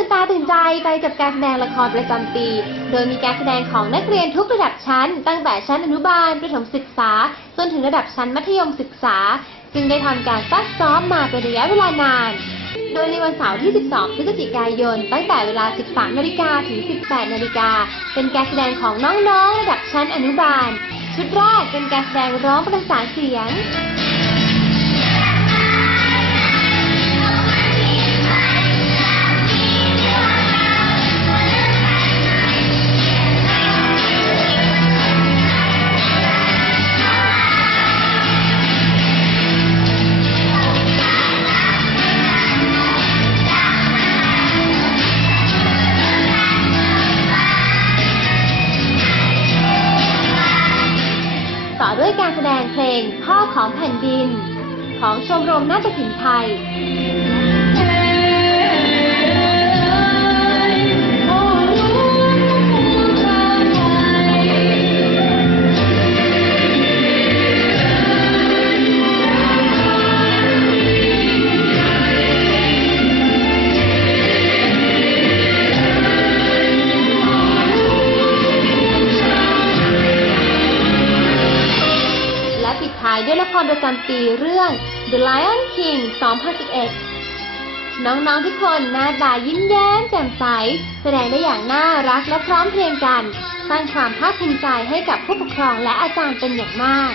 ื่นตาตื่นใจไปกับการแสดงละครประจำปี โดยมีการแสดงของนักเรียนทุกระดับชั้น ตั้งแต่ชั้นอนุบาลประถมศึกษา จนถึงระดับชั้นมัธยมศึกษาซึ่งได้ทำการซักซ้อมมาเป็นระยะเวลานาน โดยในวันเสาร์ที่ 12 พฤศจิกายน ตั้งแต่เวลา 13 นาฬิกาถึง 18 นาฬิกา เป็นการแสดงของน้องๆ ระดับชั้นอนุบาล ชุดแรกเป็นการแสดงร้องประสานเสียง พ่อของแผ่นดิน ของชมรมนาฏศิลป์ไทย ประจำปีเรื่อง The Lion King 2011 น้องๆทุกคนหน้าตายิ้มแย้มแจ่มใส แสดงได้อย่างน่ารักและพร้อมเพรียงกัน สร้างความภาคภูมิใจให้กับผู้ปกครองและอาจารย์เป็นอย่างมาก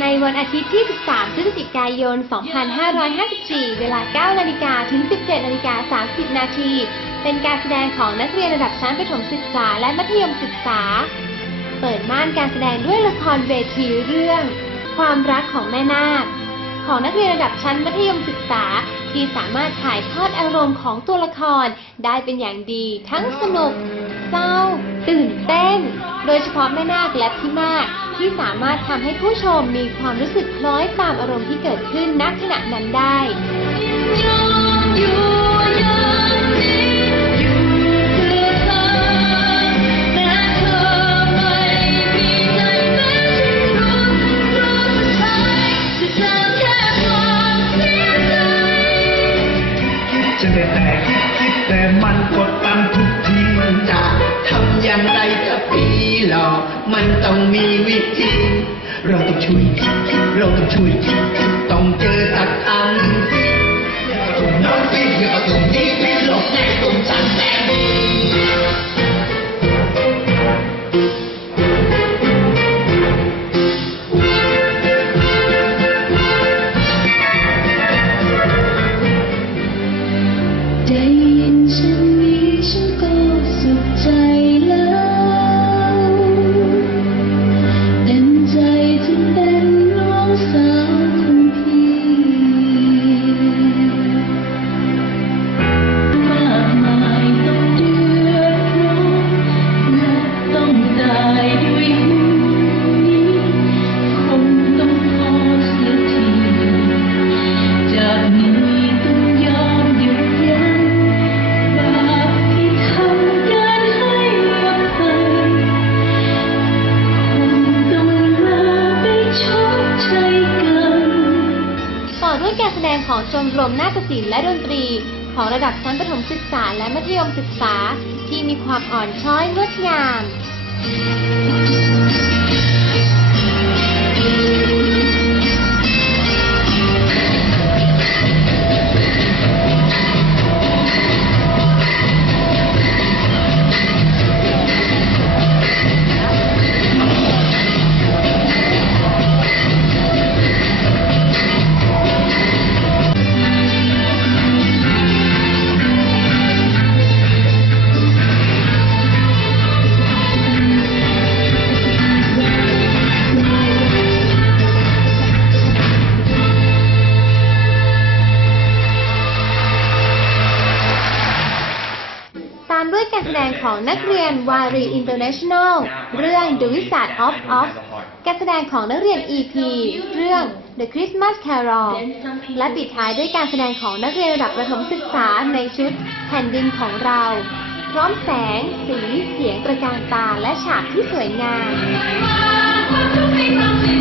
ในวันอาทิตย์ที่ 13 พฤศจิกายน 2554 เวลา 9 นาฬิกาถึง 17 นาฬิกา 30 นาที เป็นการแสดงของนักเรียนระดับชั้นประถมศึกษาและมัธยมศึกษา เปิดม่านการแสดงด้วยละครเวทีเรื่อง ความรักของแม่นาค ของนักเรียนระดับชั้นมัธยมศึกษา ที่สามารถถ่ายทอดอารมณ์ของตัวละครได้เป็นอย่างดี ทั้งสนุก เศร้า ตื่นเต้น โดยเฉพาะแม่นาคและพี่นาคที่สามารถทำให้ผู้ชมมีความรู้สึกคล้อยตามอารมณ์ที่เกิดขึ้นณขณะนั้นได้ยอมอยู่อย่างนี้อยู่เพื่อเธอแต่เธอไม่มีใจแม้ฉันรู้รู้สุด ท้ายจะเจอแค่ความทุกทีจะทำอย่างไรจะปีหลอกมันต้องมีวิธี เราต้องช่วยคิดเราต้องช่วยคิดต้องเจอสักอัน ของชมรมนาฏศิลป์และดนตรี ของระดับชั้นประถมศึกษาและมัธยมศึกษา ที่มีความอ่อนช้อยงดงาม ของนักเรียนวารีอินเตอร์เนชั่นแนลเรื่อง The Wizard of Oz การแสดงของนักเรียน EP เรื่อง The Christmas Carol และปิดท้ายด้วยการแสดงของนักเรียนระดับประถมศึกษาในชุดแผ่นดินของเรา พร้อมแสง สี เสียงประการตาและฉากที่สวยงามความทุกข์ในความ